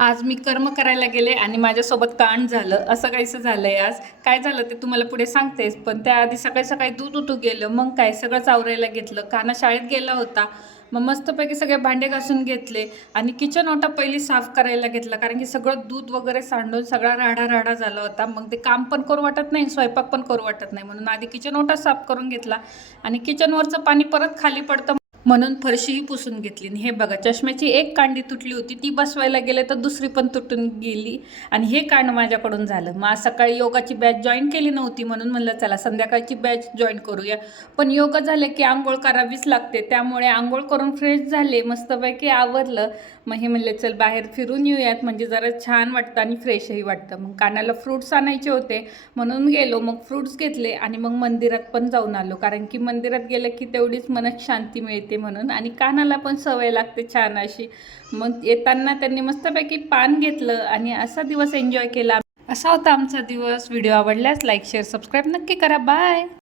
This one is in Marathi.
आज मी कर्म करायला गेले आणि माझ्यासोबत कांड झालं. असं काहीसं झालंय आज. काय झालं ते तुम्हाला पुढे सांगतेच, पण त्याआधी सकाळी सकाळी दूध उतू गेलं. मग काय सगळंच आवरायला घेतलं. कान्हा शाळेत गेला होता. मग मस्तपैकी सगळे भांडे घासून घेतले आणि किचन ओटा पहिली साफ करायला घेतला, कारण की सगळं दूध वगैरे सांडून सगळा राडा राडा झाला होता. मग ते काम पण करू वाटत नाही, स्वयंपाक पण करू वाटत नाही, म्हणून आधी किचन ओटा साफ करून घेतला. आणि किचनवरचं पाणी परत खाली पडतं म्हणून फरशीही पुसून घेतली. आणि हे बघा, चष्म्याची एक कांडी तुटली होती, ती बसवायला गेले तर दुसरी पण तुटून गेली. आणि हे कांड माझ्याकडून झालं. मग आज सकाळी योगाची बॅच जॉईन केली नव्हती, म्हणून म्हणलं चला संध्याकाळची बॅच जॉईन करूया. पण योगा झाले की आंघोळ करावीच लागते, त्यामुळे आंघोळ करून फ्रेश झाले, मस्तपैकी आवरलं. मग हे म्हणले चल बाहेर फिरून येऊयात, म्हणजे जरा छान वाटतं आणि फ्रेशही वाटतं. मग कानाला फ्रूट्स आणायचे होते म्हणून गेलो. मग फ्रूट्स घेतले आणि मग मंदिरात पण जाऊन आलो, कारण की मंदिरात गेलं की तेवढीच मनात शांती मिळते म्हणून, आणि कानाला पण सवय लागते छान अशी. मग येताना त्यांनी मस्तपैकी पान घेतलं आणि असा दिवस एन्जॉय केला. असा होता आमचा दिवस. व्हिडिओ आवडल्यास लाईक शेअर सबस्क्राईब नक्की करा. बाय.